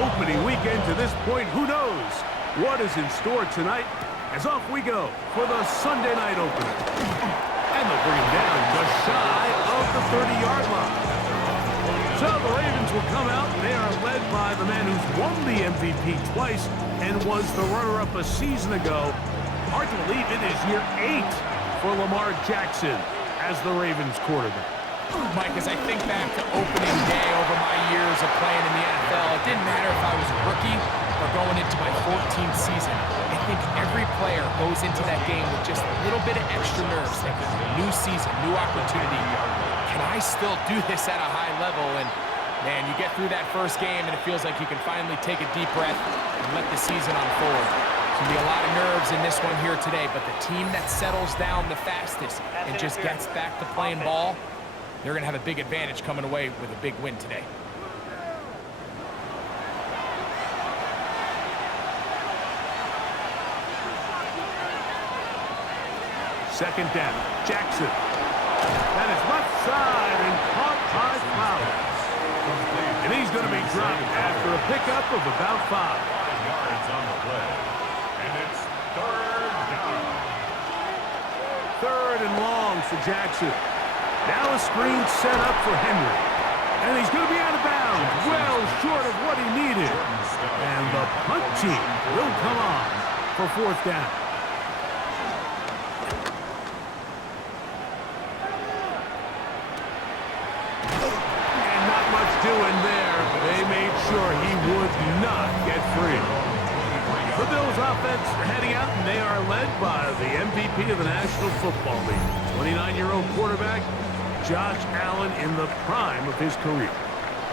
opening weekend to this point. Who knows what is in store tonight as off we go for the Sunday night opener. And they'll bring him down just shy of the 30-yard line. So the Ravens will come out. They are led by the man who's won the MVP twice and was the runner-up a season ago. Hard to believe it is year 8 for Lamar Jackson as the Ravens quarterback. Mike, as I think back to opening day over my years of playing in the NFL, it didn't matter if I was a rookie or going into my 14th season. I think every player goes into that game with just a little bit of extra nerves, thinking new season, new opportunity. Can I still do this at a high level? And man, you get through that first game and it feels like you can finally take a deep breath and let the season unfold. There's going to be a lot of nerves in this one here today, but the team that settles down the fastest and just gets back to playing ball, they're going to have a big advantage coming away with a big win today. Second down, Jackson. That is left side and caught by Flowers. And he's going to be dropped after a pickup of about 5. 5 yards on the play. And it's third down. Third and long for Jackson. Now a screen set up for Henry. And he's going to be out of bounds, well short of what he needed. And the punt team will come on for 4th down. And not much doing there. They made sure he would not get free. The Bills offense heading out, and they are led by the MVP of the National Football League, 29-year-old quarterback Josh Allen in the prime of his career.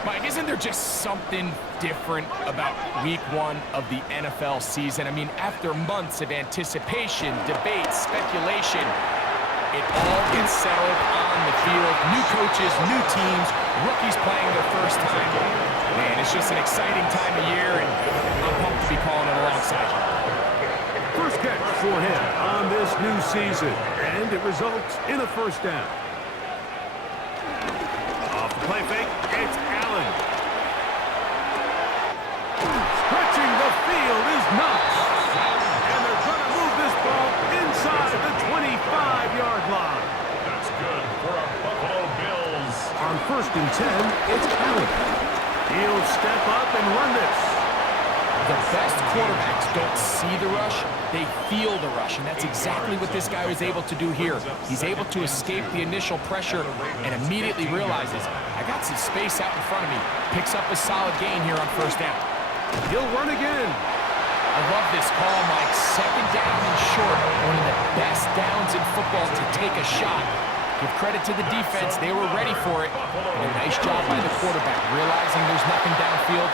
Mike, isn't there just something different about week 1 of the NFL season? I mean, after months of anticipation, debate, speculation, it all gets settled on the field. New coaches, new teams, rookies playing their first time. Man, it's just an exciting time of year, and I'm pumped to be calling it alongside you. First catch for him on this new season, and it results in a 1st down. Off the play fake, it's Allen. Stretching the field is Knox. And they're going to move this ball inside the 25-yard line. That's good for our Buffalo Bills. On 1st and 10, it's Allen. He'll step up and run this. The best quarterbacks don't see the rush, they feel the rush, and that's exactly what this guy was able to do here. He's able to escape the initial pressure and immediately realizes, I got some space out in front of me. Picks up a solid gain here on 1st down. He'll run again. I love this call, Mike. 2nd down and short, one of the best downs in football to take a shot. Give credit to the defense, they were ready for it. And a nice job by the quarterback, realizing there's nothing downfield,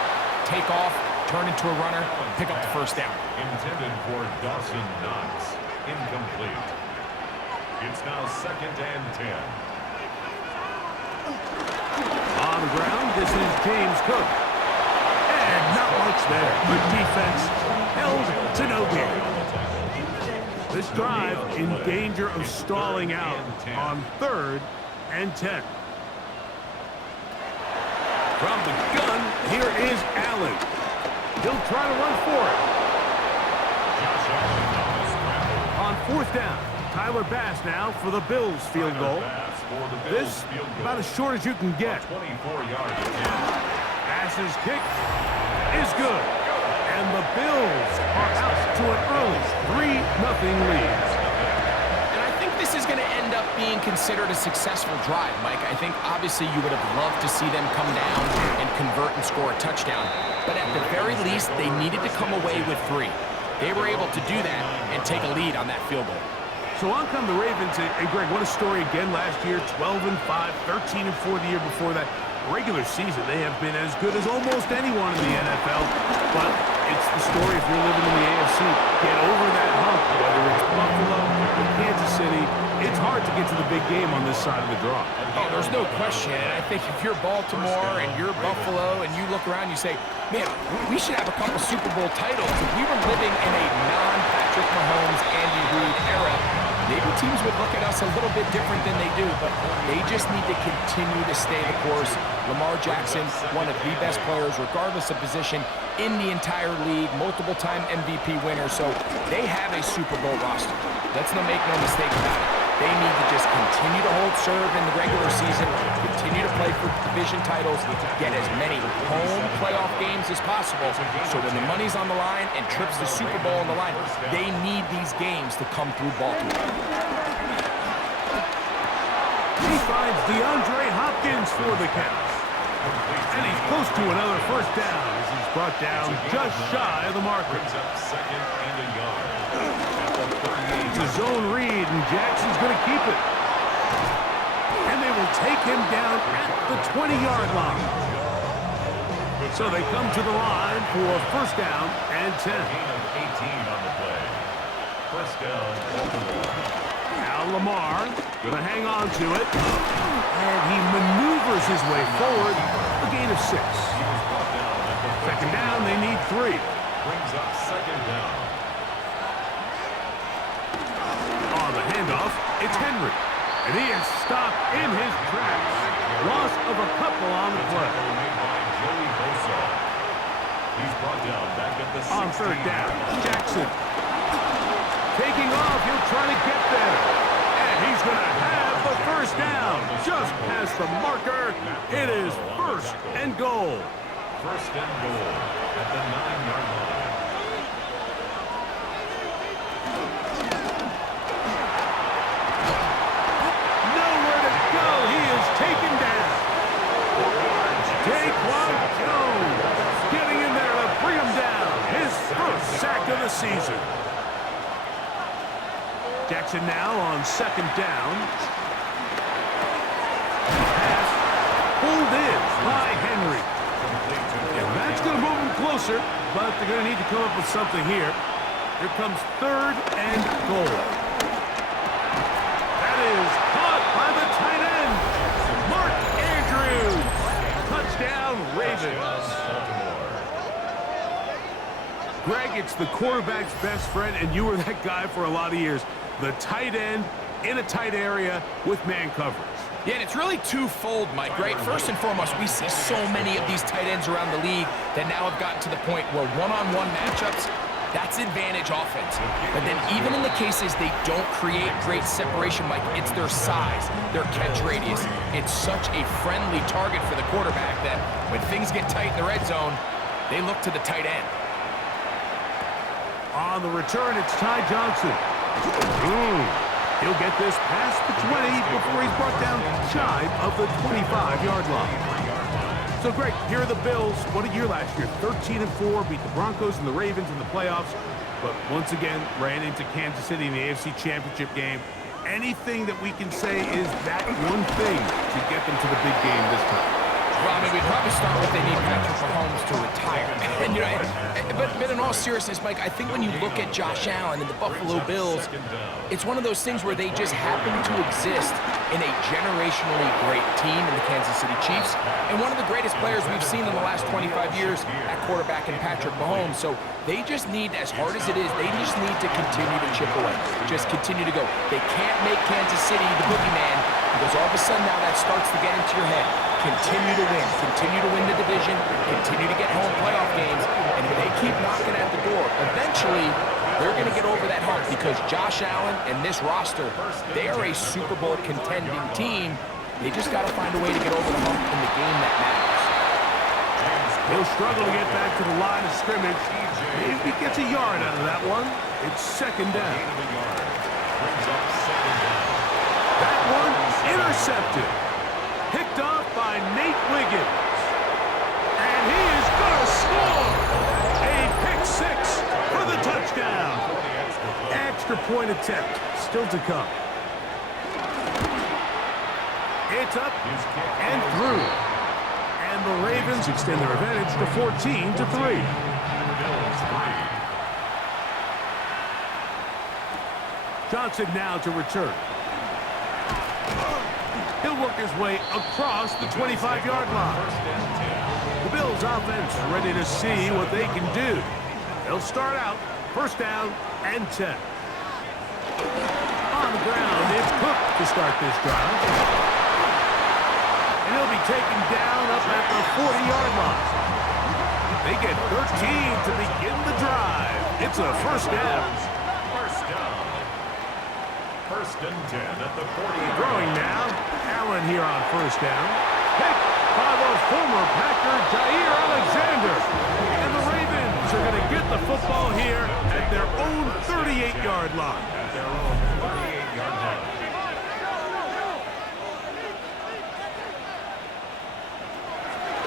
take off, turn into a runner, pick up the 1st down. Intended for Dawson Knox. Incomplete. It's now 2nd and 10. On the ground, this is James Cook. And not much there. Good defense held to no gain. This drive in danger of stalling out on 3rd and 10. From the gun, here is Allen. He'll try to run for it. On 4th down, Tyler Bass now for the Bills field goal. This about as short as you can get. 24 yards. Bass's kick is good. And the Bills are out to an early 3-0 lead. And I think this is going to end up being considered a successful drive, Mike. I think obviously you would have loved to see them come down and convert and score a touchdown. But at the very least, they needed to come away with 3. They were able to do that and take a lead on that field goal. So on come the Ravens, and Greg, what a story again last year, 12-5, 13-4 the year before that. Regular season, they have been as good as almost anyone in the NFL, but it's the story if you're living in the AFC. Get over that hump, whether it's Buffalo or Kansas City. It's hard to get to the big game on this side of the draw. Oh, there's no question. And I think if you're Baltimore and you're Buffalo and you look around, you say, man, we should have a couple Super Bowl titles. If we were living in a non-Patrick Mahomes, Andy Reid era, maybe teams would look at us a little bit different than they do, but they just need to continue to stay the course. Lamar Jackson, one of the best players, regardless of position, in the entire league, multiple-time MVP winner, so they have a Super Bowl roster. Let's not make no mistake about it. They need to just continue to hold serve in the regular season, continue to play for division titles, get as many home playoff games as possible, so when the money's on the line and trips the Super Bowl on the line, they need these games to come through Baltimore. He finds DeAndre Hopkins for the catch. And he's close to another first down as he's brought down just shy of the marker. Second and a yard. It's a zone read, and Jackson's going to keep it. And they will take him down at the 20-yard line. So they come to the line for first down and 10. Gain of 18 on the play. First down, Baltimore. Now Lamar going to hang on to it. And he maneuvers his way forward. A gain of 6. Second down, they need 3. Brings up second down. On the handoff, it's Henry. And he is stopped in his tracks. Loss of a couple on the play. Made by Joey Bosa. He's brought down back at the 16. On third down, Jackson. Taking off, he'll try to get there. And he's going to have the first down. Just past the marker. It is first and goal. First and goal at the 9-yard line. Nowhere to go. He is taken down. Daquan Jones getting in there to bring him down. His first sack of the season. Jackson now on second down. Pass pulled in by Henry. And that's going to move him closer, but they're going to need to come up with something here. Here comes third and goal. That is caught by the tight end, Mark Andrews. Touchdown, Ravens. Greg, it's the quarterback's best friend, and you were that guy for a lot of years. The tight end in a tight area with man coverage. Yeah, and it's really twofold, Mike, right? First and foremost, we see so many of these tight ends around the league that now have gotten to the point where one-on-one matchups, that's advantage offense. But then even in the cases they don't create great separation, Mike, it's their size, their catch radius. It's such a friendly target for the quarterback that when things get tight in the red zone, they look to the tight end. On the return, it's Ty Johnson. He'll get this past the 20 before he's brought down shy of the 25-yard line. So, Greg, here are the Bills. What a year last year. 13-4, beat the Broncos and the Ravens in the playoffs. But once again, ran into Kansas City in the AFC Championship game. Anything that we can say is that one thing to get them to the big game this time? Well, I mean, we'd probably start with they need Patrick Mahomes to retire. And, you know, but in all seriousness, Mike, I think when you look at Josh Allen and the Buffalo Bills, it's one of those things where they just happen to exist in a generationally great team in the Kansas City Chiefs, and one of the greatest players we've seen in the last 25 years at quarterback in Patrick Mahomes. So they just need, as hard as it is, they just need to continue to chip away. Just continue to go. They can't make Kansas City the boogeyman, because all of a sudden now that starts to get into your head. Continue to win the division, continue to get home playoff games, and if they keep knocking at the door, eventually they're going to get over that hump, because Josh Allen and this roster, they are a Super Bowl contending team. They just got to find a way to get over the hump in the game that matters. He'll struggle to get back to the line of scrimmage. Maybe he gets a yard out of that one. It's second down. That one intercepted. Picked off by Nate Wiggins. And he is going to score! A pick 6 for the touchdown. Extra point attempt still to come. It's up and through. And the Ravens extend their advantage to 14-3. Johnson now to return. He'll work his way across the 25-yard line. The Bills offense ready to see what they can do. They'll start out first down and 10. On on the ground. It's Cook to start this drive. And he'll be taken down up at the 40-yard line. They get 13 to begin the drive. It's a first down. First down. First and 10 at the 40. Throwing now. Allen here on first down. Picked by the former Packer, Jair Alexander. And the Ravens are going to get the football here at their own 38-yard line. At their own 38-yard line.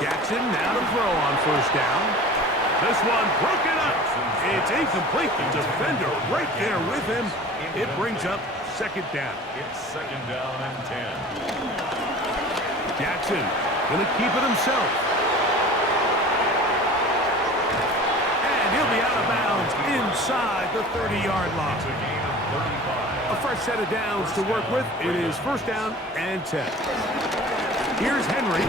Jackson now to throw on first down. This one broken up. It's incomplete. The defender right there with him. It brings up second down. It's second down and 10. Jackson going to keep it himself. And he'll be out of bounds inside the 30-yard line. It's a gain of 35. A fresh set of downs to work with. It is first down and 10. Here's Henry.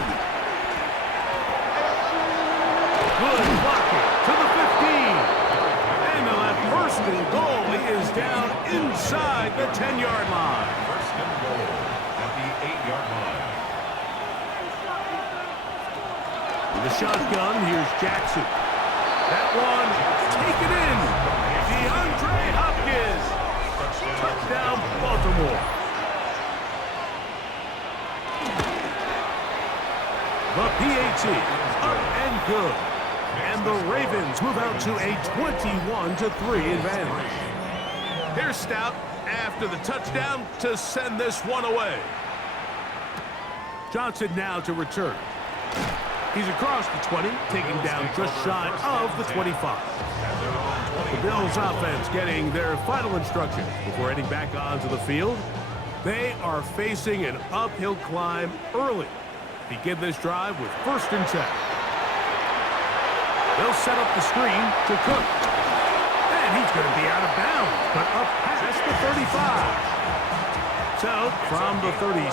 Good blocking to the 15. And they'll have first and goal. He is down inside the 10-yard line. First and goal at the 8-yard line. With the shotgun, here's Jackson. That one taken in. DeAndre Hopkins. Touchdown, Baltimore. The PAT up and good. And the Ravens move out to a 21-3 advantage. Here's Stout after the touchdown to send this one away. Johnson now to return. He's across the 20, taking down just shy of the 25. The Bills offense getting their final instructions before heading back onto the field. They are facing an uphill climb early. Begin this drive with first and 10. They'll set up the screen to Cook. And he's going to be out of bounds, but up past the 35. So, from the 36,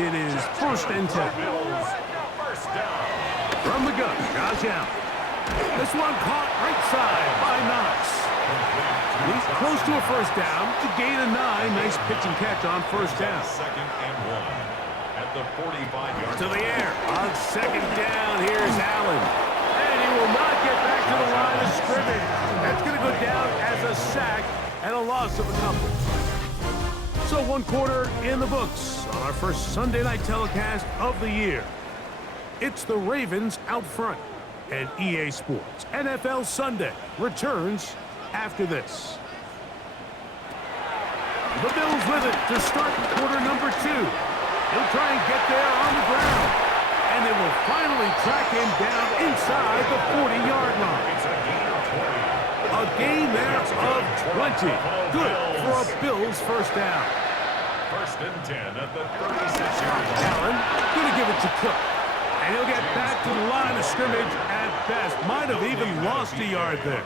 it is first and 10. From the gun, Josh Allen. This one caught right side by Knox. He's close to a first down to gain a 9. Nice pitch and catch on first down. Second and 1 at the 45-yard To the air. On second down, here's Allen. And he will not get back to the line of scrimmage. That's going to go down as a sack and a loss of a couple. So one quarter in the books on our first Sunday night telecast of the year. It's the Ravens out front. And EA Sports NFL Sunday returns after this. The Bills with it to start quarter number 2. He'll try and get there on the ground. And they will finally track him down inside the 40-yard line. It's a gain of 20. A gain there of 20. Good for a Bills first down. First and 10 at the 36-yard line. Allen going to give it to Cook. And he'll get back to the line of scrimmage at best. Might have even lost a yard there.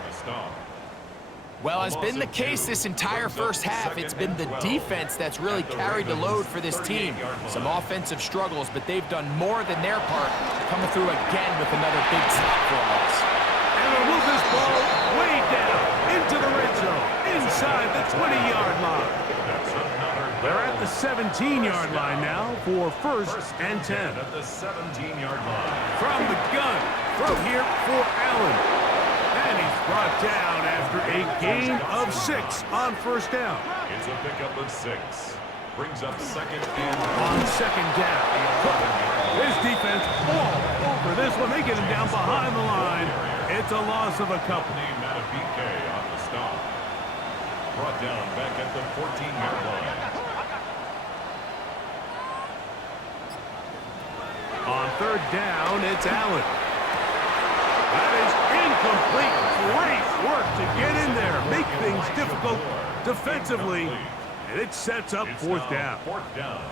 Well, as been the case this entire first half, it's been the defense that's really carried the load for this team. Some offensive struggles, but they've done more than their part, coming through again with another big stop for us. And they'll move this ball way down into the red zone, inside the 20-yard line. They're at the 17-yard line now for first and 10. At the 17-yard line. From the gun, throw here for Allen. And he's brought down after a gain of 6 on first down. It's a pickup of 6. Brings up second and On second down, his defense all over this one. They get him down behind the line. It's a loss of a couple. BK on the stop. Brought down back at the 14-yard line. On third down, it's Allen. That is incomplete. Great work to get in there. Make things difficult defensively. And it sets up fourth down. Fourth down.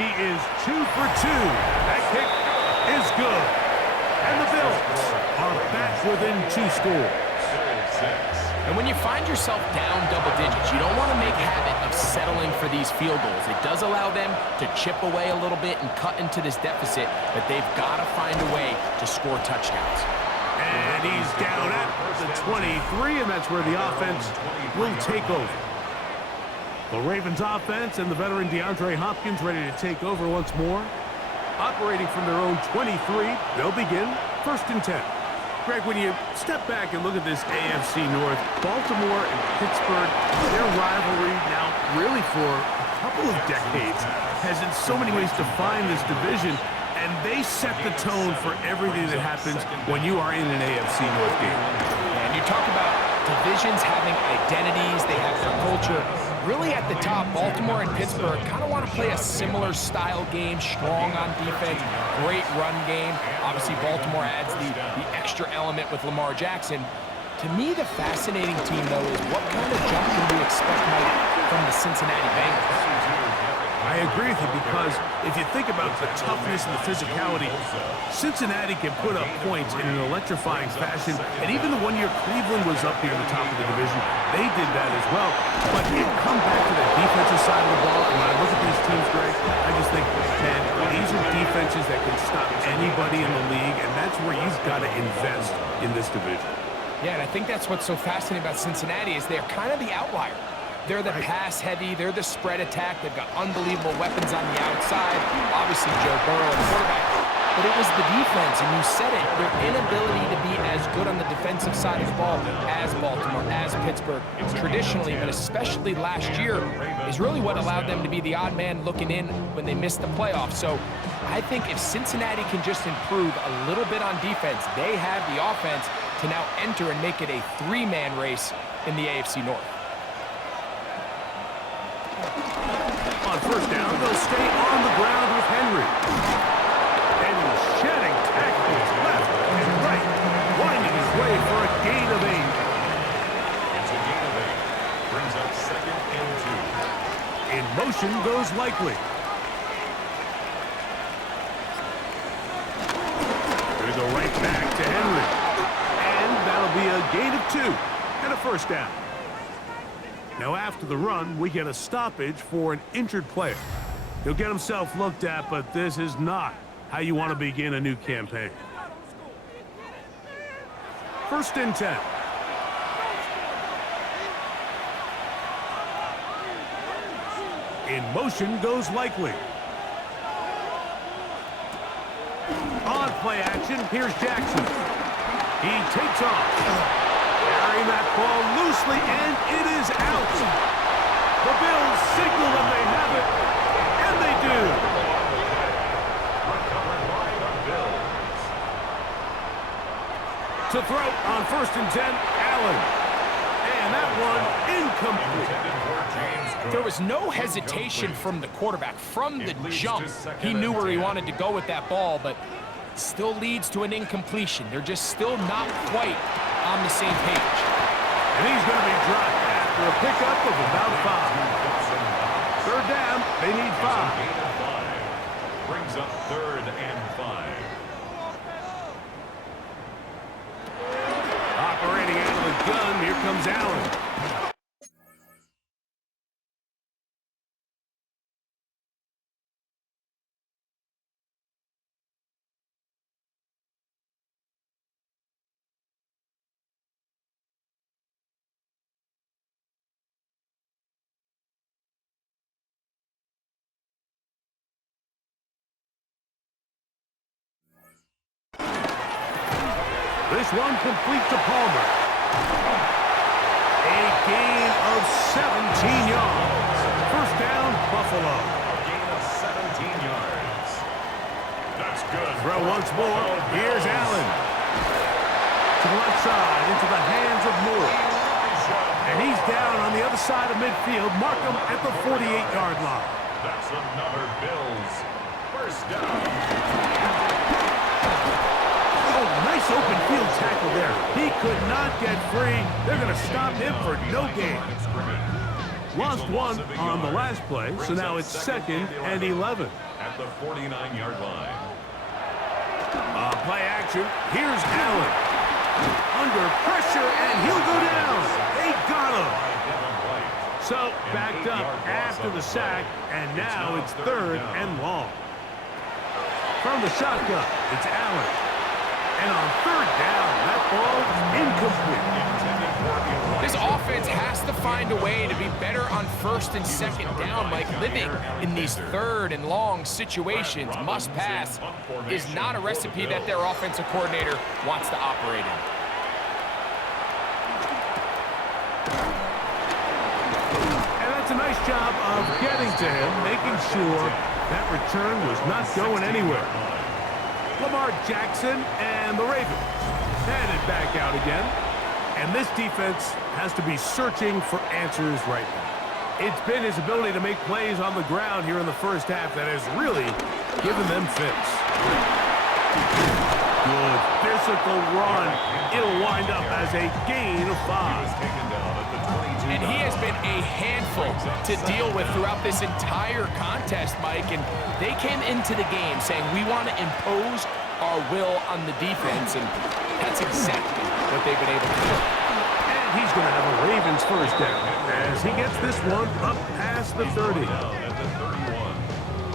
He is 2 for 2. That kick is good. And the Bills are back within 2 scores. And when you find yourself down double digits, you don't want to make habit of settling for these field goals. It does allow them to chip away a little bit and cut into this deficit, but they've got to find a way to score touchdowns. And he's down at the 23, and that's where the offense will take over. The Ravens offense and the veteran DeAndre Hopkins ready to take over once more. Operating from their own 23, they'll begin 1st and 10. Greg, when you step back and look at this AFC North, Baltimore and Pittsburgh, their rivalry now really for a couple of decades has in so many ways defined this division, and they set the tone for everything that happens when you are in an AFC North game. And you talk about divisions having identities, they have their culture. Really at the top, Baltimore and Pittsburgh kind of want to play a similar style game, strong on defense, great run game. Obviously, Baltimore adds the extra element with Lamar Jackson. To me, the fascinating team, though, is what kind of jump can we expect from the Cincinnati Bengals? I agree with you because if you think about the toughness and the physicality, Cincinnati can put up points in an electrifying fashion, and even the 1 year Cleveland was up near the top of the division, they did that as well. But you come back to the defensive side of the ball, and when I look at these teams, Greg, I just think, man, these are defenses that can stop anybody in the league, and that's where you've got to invest in this division. Yeah, and I think that's what's so fascinating about Cincinnati is they're kind of the outlier. They're the pass-heavy, they're the spread attack. They've got unbelievable weapons on the outside. Obviously, Joe Burrow, the quarterback. But it was the defense, and you said it, their inability to be as good on the defensive side of the ball as Baltimore, as Pittsburgh, traditionally, but especially last year, is really what allowed them to be the odd man looking in when they missed the playoffs. So I think if Cincinnati can just improve a little bit on defense, they have the offense to now enter and make it a 3-man race in the AFC North. On 1st down, they'll stay on the ground with Henry. And he's shedding tackles left and right, winding his way for a gain of 8. It's a gain of 8. Brings up 2nd and 2. In motion goes Likely. They go right back to Henry. And that'll be a gain of 2 and a 1st down. Now after the run, we get a stoppage for an injured player. He'll get himself looked at, but this is not how you want to begin a new campaign. 1st and 10. In motion goes Likely. On play action, here's Jackson. He takes off. Carrying that ball loosely, and it is out. The Bills signal that they have it, and they do. Recovered by the Bills. To throw on 1st and 10, Allen. And that one incomplete. There was no hesitation from the quarterback. From the jump, he knew where he wanted to go with that ball, but it still leads to an incompletion. They're just still not quite on the same page. And he's going to be dropped after a pickup of about 5. 3rd down, they need 5. Brings up 3rd and 5. Operating out of the gun, here comes Allen. This one complete to Palmer. A gain of 17 yards. 1st down, Buffalo. A gain of 17 yards. That's good. Throw once more. Here's Allen. To the left side, into the hands of Moore. And he's down on the other side of midfield. Mark him at the 48-yard line. That's another Bills 1st down. Nice open field tackle there. He could not get free. They're going to stop him for no gain. Lost 1 on the last play, so now it's 2nd and 11. At the 49-yard line. Play action. Here's Allen. Under pressure, and he'll go down. They got him. So backed up after the sack, and now it's 3rd and long. From the shotgun, it's Allen. And on 3rd down, that ball is incomplete. This offense has to find a way to be better on first and second down, Mike. Living in these third and long situations, must pass, is not a recipe that their offensive coordinator wants to operate in. And that's a nice job of getting to him, making sure that return was not going anywhere. Lamar Jackson and the Ravens headed back out again. And this defense has to be searching for answers right now. It's been his ability to make plays on the ground here in the first half that has really given them fits. Good physical run. It'll wind up as a gain of 5. And he has been a handful to deal with throughout this entire contest, Mike. And they came into the game saying, we want to impose our will on the defense. And that's exactly what they've been able to do. And he's going to have a Ravens first down as he gets this one up past the 30. Down at the 31.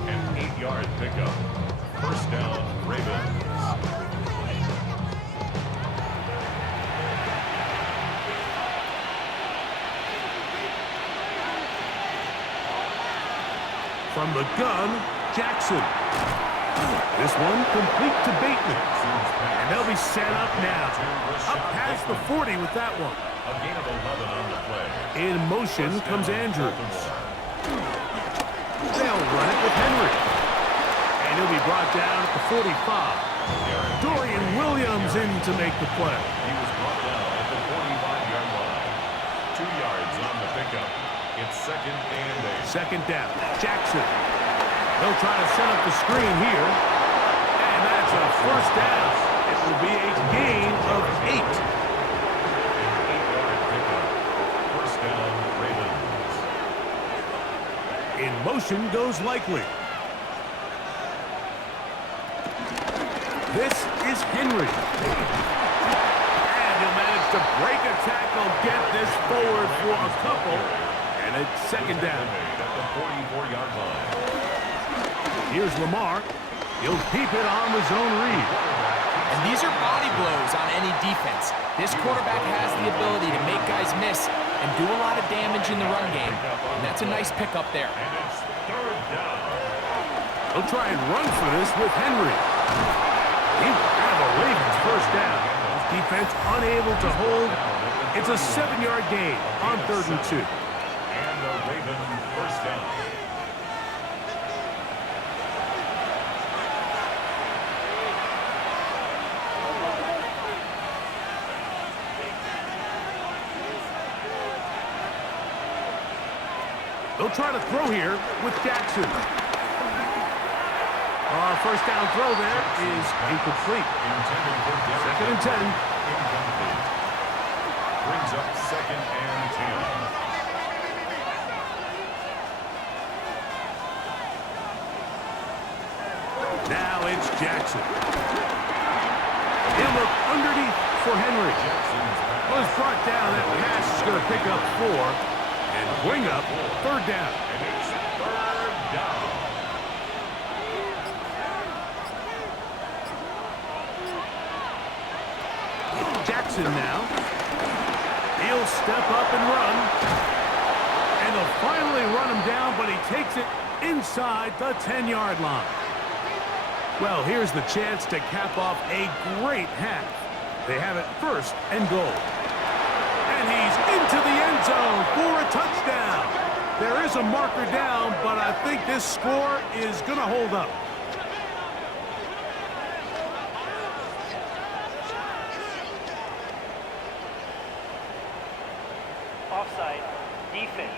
An 8-yard pickup. First down, Ravens. From the gun, Jackson. This one complete to Bateman. And they'll be set up now. Up past the 40 with that one. A gain of 11 on the play. In motion comes Andrews. They'll run it with Henry. And he'll be brought down at the 45. Dorian Williams in to make the play. He was brought down at the 45-yard line. 2 yards on the pickup. It's second and 8. Second down, Jackson. They'll try to set up the screen here. And that's a first down. It will be a gain of 8. An 8-yard pickup. First down, Ravens. In motion goes Likely. This is Henry. And he'll manage to break a tackle, get this forward for a couple. And it's second down. At the 44-yard line. Here's Lamar. He'll keep it on the zone read. And these are body blows on any defense. This quarterback has the ability to make guys miss and do a lot of damage in the run game. And that's a nice pickup there. And it's third down. They'll try and run for this with Henry. He will have a Ravens first down. Defense unable to hold. It's a 7-yard gain on 3rd and 2. And the Ravens first down. They'll try to throw here with Jackson. First down throw there is incomplete. Intended for Derrick. Second and 10. Incomplete. Brings up second and 10. Now it's Jackson. He'll look underneath for Henry. Was brought down. That pass is going to pick up 4 and bring up 3rd down. And it's third down. Jackson now. He'll step up and run. And they'll finally run him down, but he takes it inside the 10-yard line. Well, here's the chance to cap off a great half. They have it first and goal. And he's into the end zone for a touchdown. There is a marker down, but I think this score is going to hold up. Offside, defense.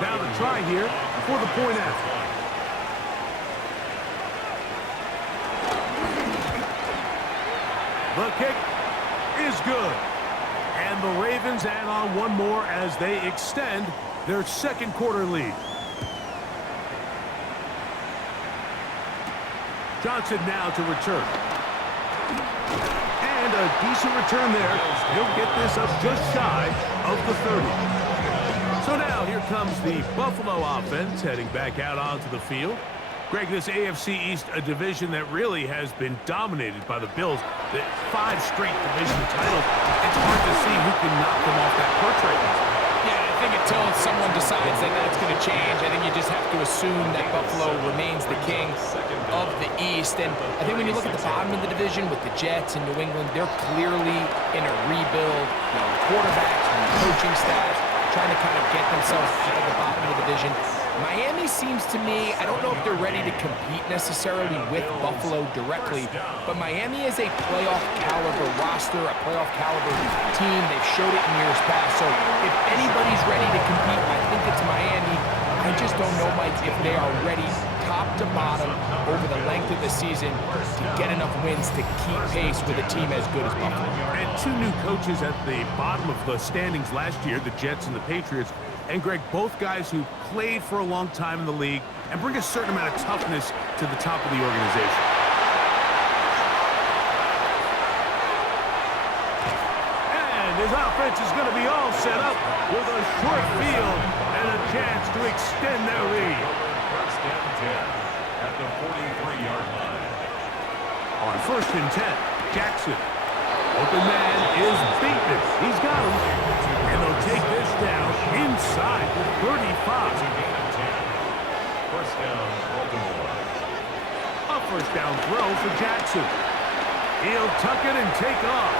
Now to try here for the point after. The kick is good. And the Ravens add on one more as they extend their second quarter lead. Johnson now to return. And a decent return there. He'll get this up just shy of the 30. So now here comes the Buffalo offense heading back out onto the field. Greg, this AFC East, a division that really has been dominated by the Bills. The 5 straight division titles. It's hard to see who can knock them off that perch right now. Yeah, I think until someone decides that that's going to change, I think you just have to assume that Buffalo remains the king of the East. And I think when you look at the bottom of the division with the Jets and New England, they're clearly in a rebuild. Quarterbacks and coaching staff trying to kind of get themselves out of the bottom of the division. Miami seems to me, I don't know if they're ready to compete necessarily with Buffalo directly, but Miami is a playoff caliber roster, a playoff caliber team. They've showed it in years past. So if anybody's ready to compete, I think it's Miami. I just don't know, Mike, if they are ready top to bottom over the length of the season to get enough wins to keep pace with a team as good as Buffalo. And 2 new coaches at the bottom of the standings last year, the Jets and the Patriots. And Greg, both guys who played for a long time in the league and bring a certain amount of toughness to the top of the organization. And his offense is going to be all set up with a short field and a chance to extend their lead. First and 10 at the 43-yard line. On 1st and 10, Jackson. Open man is beaten. He's got him. And they'll take this down inside the 35. First down, Baltimore. A first down throw for Jackson. He'll tuck it and take off.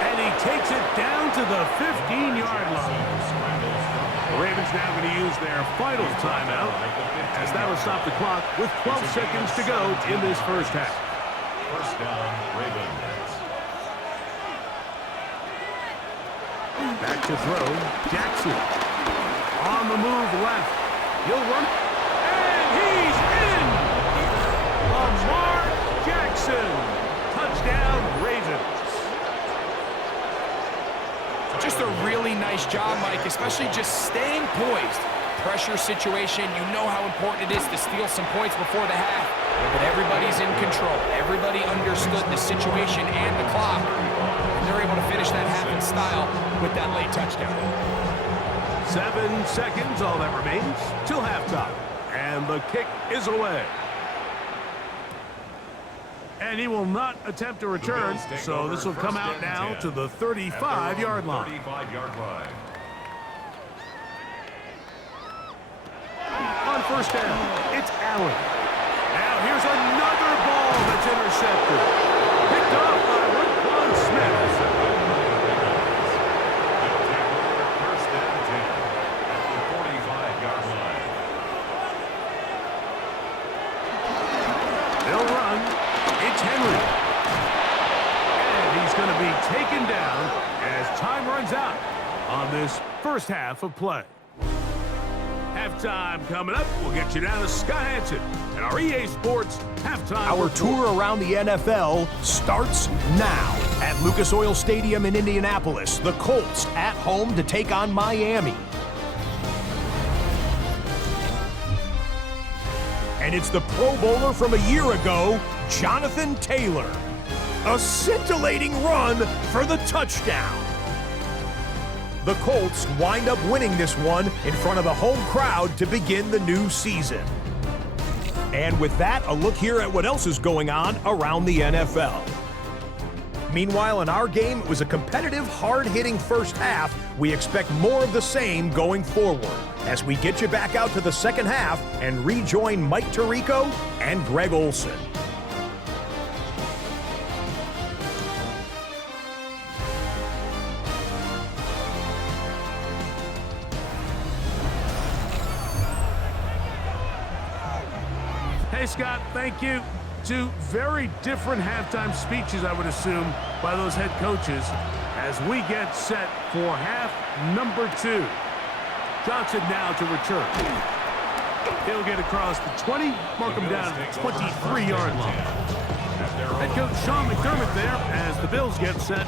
And he takes it down to the 15-yard line. The Ravens now going to use their final timeout as that will stop the clock with 12 seconds to go in this first half. First down, Ravens. Back to throw, Jackson. On the move left. He'll run. And he's in! Lamar Jackson. Touchdown, Ravens. Just a really nice job, Mike, especially just staying poised. Pressure situation, you know how important it is to steal some points before the half. But everybody's in control. Everybody understood the situation and the clock. And they're able to finish that half in style with that late touchdown. 7 seconds, all that remains, till halftime. And the kick is away. And he will not attempt to return, so this will come out now to the 35-yard line. 35-yard line. On first down, it's Allen. Now here's another ball that's intercepted. Picked off by Roquan Smith. First and 10 at the 45-yard line. They'll run. It's Henry. And he's going to be taken down as time runs out on this first half of play. Halftime coming up. We'll get you down to Scott Hansen and our EA Sports halftime. Our report. tour around the NFL starts now at Lucas Oil Stadium in Indianapolis. The Colts at home to take on Miami. And it's the Pro Bowler from a year ago, Jonathan Taylor. A scintillating run for the touchdown. The Colts wind up winning this one in front of the home crowd to begin the new season. And with that, a look here at what else is going on around the NFL. Meanwhile, in our game, it was a competitive, hard-hitting first half. We expect more of the same going forward as we get you back out to the second half and rejoin Mike Tirico and Greg Olson. Hey, Scott, thank you. 2 very different halftime speeches, I would assume, by those head coaches as we get set for half number 2. Johnson now to return. He'll get across the 20, mark him down at the 23-yard line. Head coach Sean McDermott there as the Bills get set.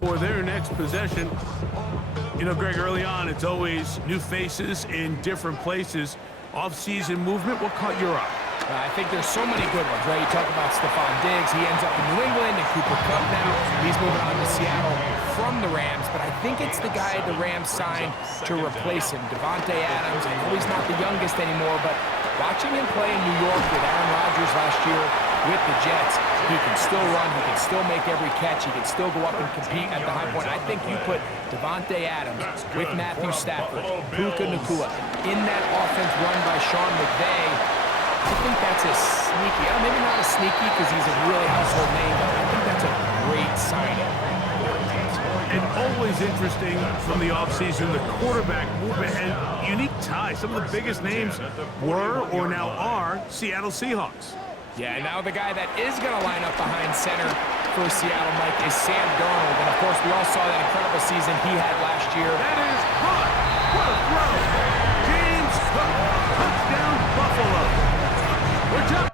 For their next possession. You know, Greg, early on, it's always new faces in different places. Off-season movement, what caught your eye? I think there's so many good ones, right? You talk about Stephon Diggs. He ends up in New England, and Cooper Kupp now. He's moving on to Seattle from the Rams, but I think it's the guy the Rams signed to replace him, Davante Adams. I know he's not the youngest anymore, but watching him play in New York with Aaron Rodgers last year with the Jets, he can still run, he can still make every catch, he can still go up and compete at the high point. I think you put Davante Adams with Matthew Stafford, Puka Nacua in that offense run by Sean McVay. I think that's a sneaky, maybe not a sneaky because he's a really household name, but I think that's a great signing. And always interesting from the offseason, the quarterback movement and unique ties. Some of the biggest names were or now are Seattle Seahawks. Yeah, and now the guy that is going to line up behind center for Seattle, Mike, is Sam Darnold. And, of course, we all saw that incredible season he had last year. That is hot. What a throw. James Cook, touchdown Buffalo. We're done.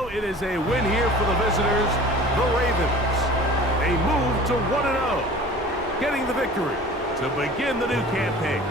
So it is a win here for the visitors, the Ravens. They move to 1-0, getting the victory to begin the new campaign.